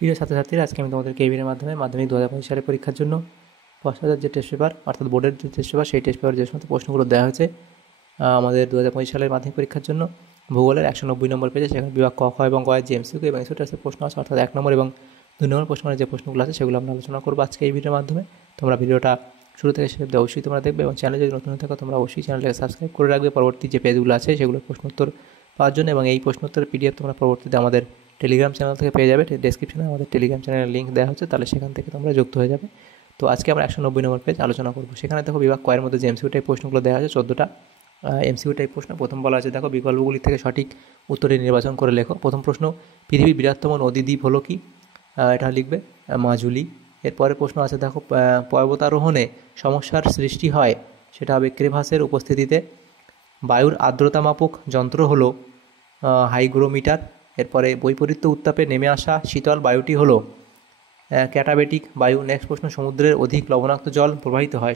প্রিয় ছাত্রছাত্রীরা, আজকে আমি তোমাদের কেবিনের মাধ্যমে মাধ্যমিক 2025 সালের পরীক্ষার জন্য পশ্চাৎ যে টেস্ট পেপার অর্থাৎ বোর্ডের যে টেস্ট পেপার সেই টেস্ট পেপার যে সমস্ত প্রশ্নগুলো দেওয়া হয়েছে আমাদের 2025 সালের মাধ্যমিক পরীক্ষার জন্য ভূগোলের 190 নম্বর পেজে, সেখানে বিভাগ ক, খ এবং গয়ের যে এমসিকিউ এবং এসও টেস্টের প্রশ্ন আছে, অর্থাৎ 1 নম্বর এবং 2 নম্বর প্রশ্নের যে প্রশ্নগুলো আছে সেগুলো আমরা আলোচনা করবো আজকে এই ভিডিওর মাধ্যমে। তোমরা ভিডিওটা শুরু থেকে শেষ অবধি অবশ্যই তোমরা দেখবে এবং চ্যানেলে যদি নতুন থাকো তোমরা অবশ্যই চ্যানেলটাকে সাবস্ক্রাইব করে রাখবে পরবর্তী যে পেজগুলো আছে সেগুলোর প্রশ্নোত্তর পাওয়ার জন্য। এবং এই প্রশ্নোত্তরের পিডিএফ তোমরা পরবর্তীতে আমাদের টেলিগ্রাম চ্যানেল থেকে পেয়ে যাবে। ডেসক্রিপশনে আমাদের টেলিগ্রাম চ্যানেলের লিঙ্ক দেওয়া হচ্ছে, তাহলে সেখান থেকে তোমরা যুক্ত হয়ে যাবে। তো আজকে আমরা 190 নম্বর পেজ আলোচনা করবো। সেখানে দেখো বিভাগ কয়ের মধ্যে যে এমসিকিউ টাইপ প্রশ্নগুলো দেওয়া আছে 14টা এমসিকিউ টাইপ প্রশ্ন। প্রথম বলা আছে, দেখো বিকল্পগুলি থেকে সঠিক উত্তরটি নির্বাচন করে লেখো। প্রথম প্রশ্ন, পৃথিবীর বৃহত্তম নদী দ্বীপ হলো কি? এটা লিখবে মাজুলি। এরপরে প্রশ্ন আছে, দেখো পর্বতারোহণে সমস্যার সৃষ্টি হয়, সেটা হবে ক্রেভাসের উপস্থিতিতে। বায়ুর আর্দ্রতা মাপক যন্ত্র হলো হাইগ্রোমিটার। এরপরে বৈপরীত্য উত্তাপে নেমে আসা শীতল বায়ুটি হলো ক্যাটাবেটিক বায়ু। নেক্সট প্রশ্ন, সমুদ্রের অধিক লবণাক্ত জল প্রবাহিত হয়,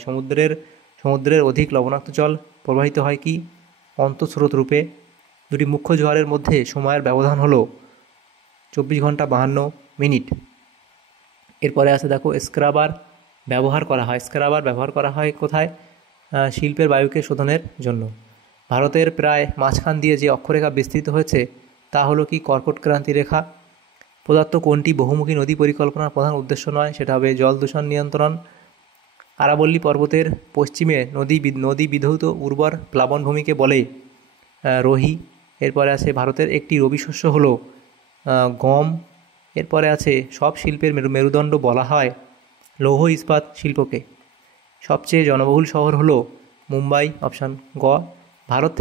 সমুদ্রের অধিক লবণাক্ত জল প্রবাহিত হয় কি? অন্তঃস্রোত রূপে। দুটি মুখ্য জোয়ারের মধ্যে সময়ের ব্যবধান হলো 24 ঘন্টা 52 মিনিট। এরপরে আছে, দেখো স্ক্রাবার ব্যবহার করা হয় কোথায়? শিল্পের বায়ুকে শোধনের জন্য। ভারতের প্রায় মাঝখান দিয়ে যে অক্ষরেখা বিস্তৃত হয়েছে তা হলো কি? কর্কট ক্রান্তি রেখা। প্রদত্ত কোনটি বহুমুখী নদী পরিকল্পনার প্রধান উদ্দেশ্য নয়? সেটা হবে জল দূষণ নিয়ন্ত্রণ। আরাবল্লী পর্বতের পশ্চিমে নদী বিধৌত উর্বর প্লাবনভূমিকে বলে রোহি। এরপরে আছে, ভারতের একটি রবি শস্য হলো গম। এরপরে আছে, সব শিল্পের মেরুদণ্ড বলা হয় লৌহ ইস্পাত শিল্পকে। সবচেয়ে জনবহুল শহর হলো মুম্বাই, অপশান গ। ভারত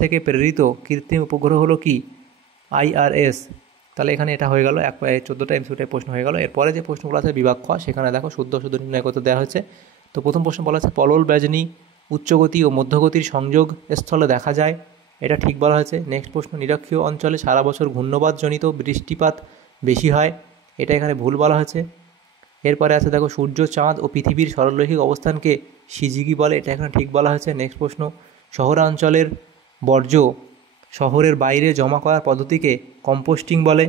থেকে প্রেরিত কৃত্রিম উপগ্রহ হলো কি? IRS। তাহলে এখানে এটা হয়ে গেল 14টা এমসিকিউ প্রশ্ন হয়ে গেল। এরপরে যে প্রশ্নগুলো আছে বিভাগ ক, সেখানে দেখো শুদ্ধ নির্ণয় করতে দেওয়া হয়েছে। তো প্রথম প্রশ্ন বলা আছে, পলল বেজনি উচ্চগতি ও মধ্যগতির সংযোগ স্থলে দেখা যায়, এটা ঠিক বলা হয়েছে। নেক্সট প্রশ্ন, নিরক্ষীয় অঞ্চলে সারা বছর ঘূর্ণবাদজনিত বৃষ্টিপাত বেশি হয়, এটা এখানে ভুল বলা হয়েছে। এরপরে আছে, দেখো সূর্য, চাঁদ ও পৃথিবীর সরলরৈখিক অবস্থানকে সিজিগি বলে, এটা এখানে ঠিক বলা হয়েছে। নেক্সট প্রশ্ন, শহরাঞ্চলের বর্জ্য শহরের বাইরে জমা করার পদ্ধতিকে কম্পোস্টিং বলে,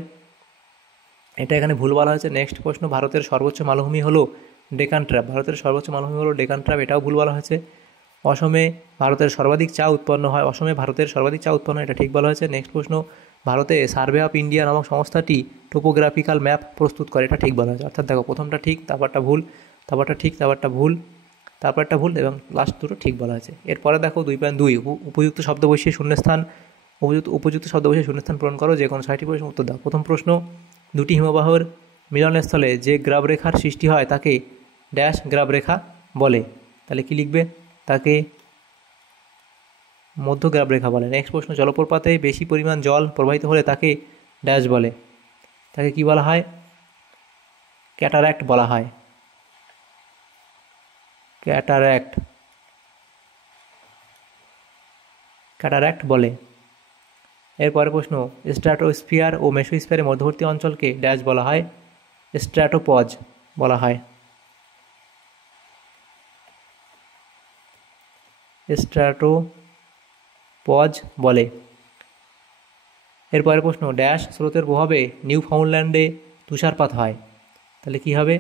এটা এখানে ভুল বলা হয়েছে। নেক্সট প্রশ্ন, ভারতের সর্বোচ্চ মালভূমি হলো ডেকান ট্র্যাপ, এটাও ভুল বলা হয়েছে। অসমে ভারতের সর্বাধিক চা উৎপন্ন হয়, এটা ঠিক বলা হয়েছে। নেক্সট প্রশ্ন, ভারতে সার্ভে অফ ইন্ডিয়া নামক সংস্থাটি টোপোগ্রাফিক্যাল ম্যাপ প্রস্তুত করে, এটা ঠিক বলা হয়েছে। অর্থাৎ দেখো প্রথমটা ঠিক, তারপরটা ভুল, তারপরটা ভুল এবং লাস্ট দুটো ঠিক বলা হয়েছে। এরপরে দেখো 2.2, উপযুক্ত শব্দ বসিয়ে শূন্যস্থান পূরণ করো, যে কোনো 6টি প্রশ্নের উত্তর দাও। প্রথম প্রশ্ন, দুটি হিমবাহের মিলনস্থলে যে গ্রাবরেখার সৃষ্টি হয় তাকে ড্যাশ গ্রাবরেখা বলে, তাহলে কি লিখবে? তাকে মধ্য গ্রাবরেখা বলে। নেক্সট প্রশ্ন, জলপ্রপাতে বেশি পরিমাণ জল প্রবাহিত হলে তাকে ড্যাশ বলে, তাকে কি বলা হয়? ক্যাটারাক্ট বলা হয়, ক্যাটারাক্ট বলে। এরপরে প্রশ্ন, স্ট্র্যাটোস্ফিয়ার ও মেসোস্ফিয়ারের মধ্যবর্তী অঞ্চলকে ড্যাশ বলা হয়, স্ট্র্যাটোপজ বলা হয়, স্ট্র্যাটোপজ বলে। এরপরে প্রশ্ন, ড্যাশ স্রোতের প্রভাবে নিউ ফাউন্ডল্যান্ডে তুষারপাত হয়, তাহলে কি হবে?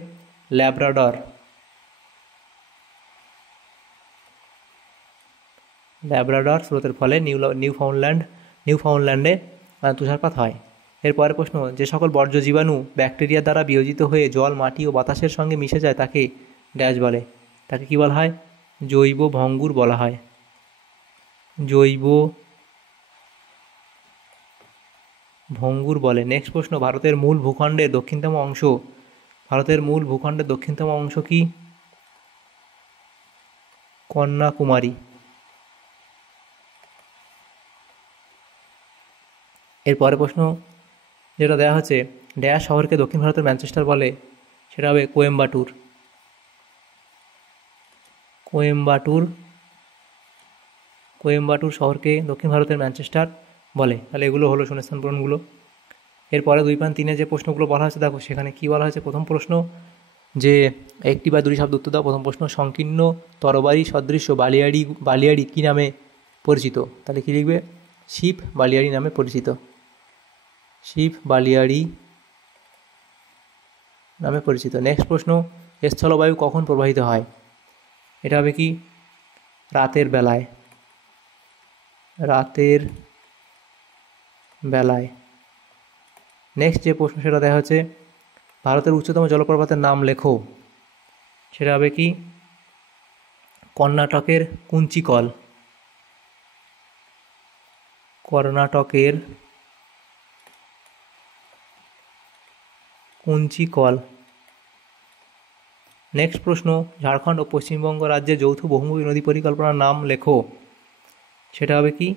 ল্যাব্রাডর স্রোতের ফলে নিউ ফাউন্ডল্যান্ডে তুষারপাত হয়। এরপরে প্রশ্ন, যে সকল বর্জ্য জীবাণু ব্যাকটেরিয়া দ্বারা বিয়োজিত হয়ে জল, মাটি ও বাতাসের সঙ্গে মিশে যায় তাকে ড্যাশ বলে, তাকে কি বলা হয়? জৈব ভঙ্গুর বলা হয়, জৈব ভঙ্গুর বলে। নেক্সট প্রশ্ন, ভারতের মূল ভূখণ্ডের দক্ষিণতম অংশ কি? কন্যাকুমারী। এরপরে প্রশ্ন যেটা দেওয়া হচ্ছে, ড্যাশ শহরকে দক্ষিণ ভারতের ম্যানচেস্টার বলে, সেটা হবে কোয়েম্বাটুর শহরকে দক্ষিণ ভারতের ম্যানচেস্টার বলে। তাহলে এগুলো হলো শূন্যস্থান পূরণগুলো। এরপরে 2.3 যে প্রশ্নগুলো বলা হয়েছে, দেখো সেখানে কি বলা হয়েছে। প্রথম প্রশ্ন, যে একটি বা দুটি শব্দ উত্তর দাও। প্রথম প্রশ্ন, সংকীর্ণ তরবারি সদৃশ্য বালিয়াড়ি কী নামে পরিচিত, তাহলে কি লিখবে? শিব বালিয়াড়ি নামে পরিচিত, শিব বালিয়াড়ি নামে পরিচিত। নেক্সট প্রশ্ন, স্থলবায়ু কখন প্রবাহিত হয়? এটা হবে কি রাতের বেলায়, রাতের বেলায়। নেক্সট যে প্রশ্ন সেটা দেখা হচ্ছে ভারতের উচ্চতম জলপ্রপাতের নাম লেখো। সেটা হবে কি কর্ণাটকের কুঞ্চিকল, কর্ণাটকের কুঞ্চিকল। নেক্সট প্রশ্ন, ঝাড়খণ্ড ও পশ্চিমবঙ্গ রাজ্যের যৌথ বহুমুখী নদী পরিকল্পনার নাম লেখো। সেটা হবে কি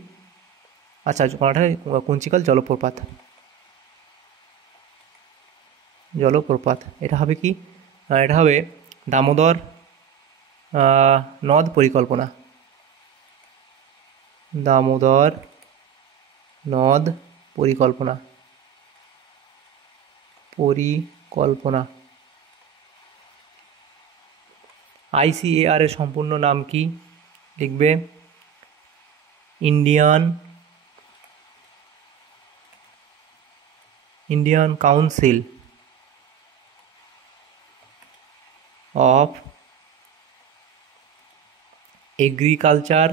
আচ্ছা কর্ণাটকের কুঞ্চিকল জলপ্রপাত, জলপ্রপাত। এটা হবে কি এটা হবে দামোদর নদ পরিকল্পনা, দামোদর নদ পরিকল্পনা, পরিকল্পনা। ICAR এর সম্পূর্ণ নাম কি? লিখবে Indian council of agriculture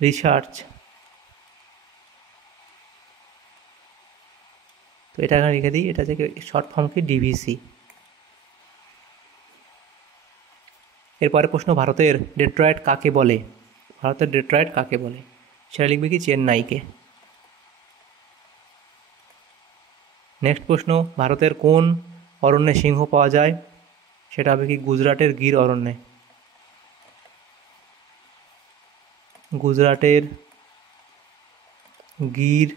research. তো এটা এখানে লিখে দিই, এটা থেকে শর্ট ফর্ম কি DVC। এরপরে প্রশ্ন, ভারতের ডেট্রয়েট কাকে বলে? ভারতের ডেট্রয়েট কাকে বলে? সেটা লিখবে কি চেন্নাইকে। নেক্সট প্রশ্ন, ভারতের কোন অরণ্যে সিংহ পাওয়া যায়? সেটা হবে কি গুজরাটের গির অরণ্যে, গুজরাটের গির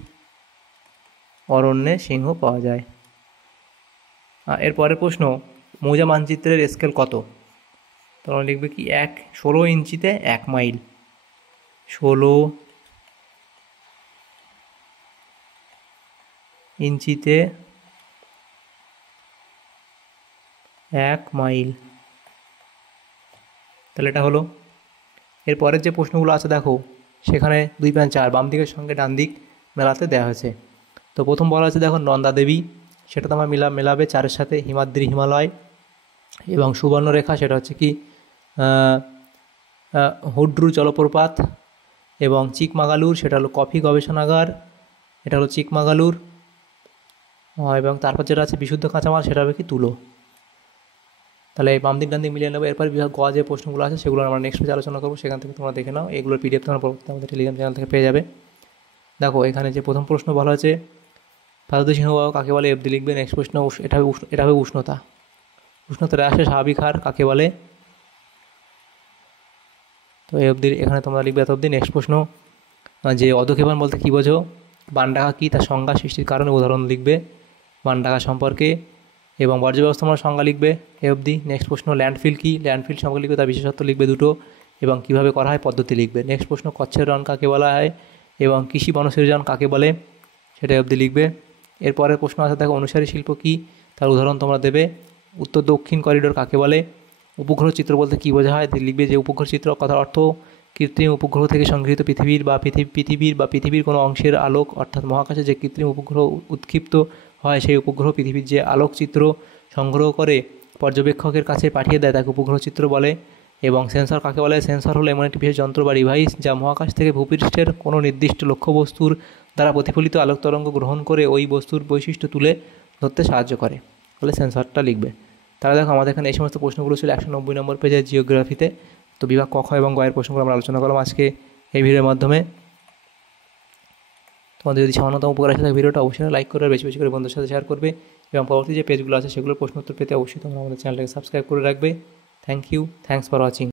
অরণ্যে সিংহ পাওয়া যায়। এরপরের প্রশ্ন, মৌজা মানচিত্রের স্কেল কত? তখন লিখবে কি 16 ইঞ্চিতে 1 মাইল, 16 ইঞ্চিতে 1 মাইল। তাহলে এটা হলো। এরপরের যে প্রশ্নগুলো আছে দেখো, সেখানে 2.4 বাম দিকের সঙ্গে ডান দিক মেলাতে দেওয়া হয়েছে। তো প্রথম বলা হয়েছে দেখো নন্দা দেবী, সেটা তোমার মেলাবে 4-এর সাথে হিমাদ্রি হিমালয়, এবং সুবর্ণরেখা সেটা হচ্ছে কি হুড্রু জলপ্রপাত, এবং চিকমাগালুর সেটা হলো কফি গবেষণাগার, এটা হলো চিকমাগালুর, এবং তারপর যেটা আছে বিশুদ্ধ কাঁচামাল সেটা হবে কি তুলো। তাহলে বাম দিক ডান দিক মিলিয়ে নেবো। এরপর বিভাগ গ যে প্রশ্নগুলো আছে সেগুলো আমরা নেক্সট পেজে আলোচনা করবো, সেখান থেকে তোমরা দেখে নাও। এগুলোর PDF তোমরা আমাদের টেলিগ্রাম চ্যানেল থেকে পেয়ে যাবে। দেখো এখানে যে প্রথম প্রশ্ন বলা হয়েছে ভারতীয় সিংহবাগ কাকে বলে? FD লিখবে। নেক্সট প্রশ্ন, এটা হবে উষ্ণতা, উষ্ণতার হ্রাসে স্বাভাবিক হার কাকে বলে? তো FD এখানে তোমরা লিখবে এত অবধি। নেক্সট প্রশ্ন, যে অধঃক্ষেপণ বলতে কী বোঝো? বানডাকা কী, তার সংজ্ঞা, সৃষ্টির কারণে উদাহরণ লিখবে বানডাকা সম্পর্কে, এবং বর্জ্য ব্যবস্থাপনার সংজ্ঞা লিখবে FD। নেক্সট প্রশ্ন, ল্যান্ডফিল কী? ল্যান্ডফিল সম্পর্কে লিখবে, তার বিশেষত্ব লিখবে 2টো, এবং কীভাবে করা হয় পদ্ধতি লিখবে। নেক্সট প্রশ্ন, কচ্ছের রণ কাকে বলা হয় এবং কৃষি বনসৃজন কাকে বলে? সেটা FD লিখবে। এরপরের প্রশ্ন আছে দেখো, অনুসারী শিল্প কী, তার উদাহরণ তোমরা দেবে। উত্তর দক্ষিণ করিডোর কাকে বলে? উপগ্রহ চিত্র বলতে কী বোঝা হয়? লিখবে যে উপগ্রহ চিত্র কথার অর্থ কৃত্রিম উপগ্রহ থেকে সংগৃহীত পৃথিবীর কোনো অংশের আলোক, অর্থাৎ মহাকাশে যে কৃত্রিম উপগ্রহ উৎক্ষিপ্ত হয় সেই উপগ্রহ পৃথিবীর যে আলোকচিত্র সংগ্রহ করে পর্যবেক্ষকের কাছে পাঠিয়ে দেয় তাকে উপগ্রহ চিত্র বলে। এবং সেন্সর কাকে বলে? সেন্সর হলো এমন একটি বিশেষ যন্ত্র বা ডিভাইস যা মহাকাশ থেকে ভূপৃষ্ঠের কোনো নির্দিষ্ট লক্ষ্যবস্তুর দ্বারা প্রতিফলিত আলোক তরঙ্গ গ্রহণ করে ওই বস্তুর বৈশিষ্ট্য তুলে ধরতে সাহায্য করে, বলে সেন্সরটা লিখবে। তাহলে দেখো আমাদের এখানে এই সমস্ত প্রশ্নগুলো ছিল 190 নম্বর পেজের জিওগ্রাফিতে। তো বিভাগ ক, খ এবং গ এর প্রশ্নগুলো আমরা আলোচনা করলাম আজকে এই ভিডিওর মাধ্যমে। তোমাদের যদি সামান্যতম উপকার আসে থাকে ভিডিওটা অবশ্যই লাইক করবে, বেশি বেশি করে বন্ধুদের সাথে শেয়ার করবে, এবং পরবর্তী যে পেজগুলো আছে সেগুলোর প্রশ্ন উত্তর পেতে অবশ্যই তোমরা আমাদের চ্যানেলটাকে সাবস্ক্রাইব করে রাখবে। Thank you, thanks for watching.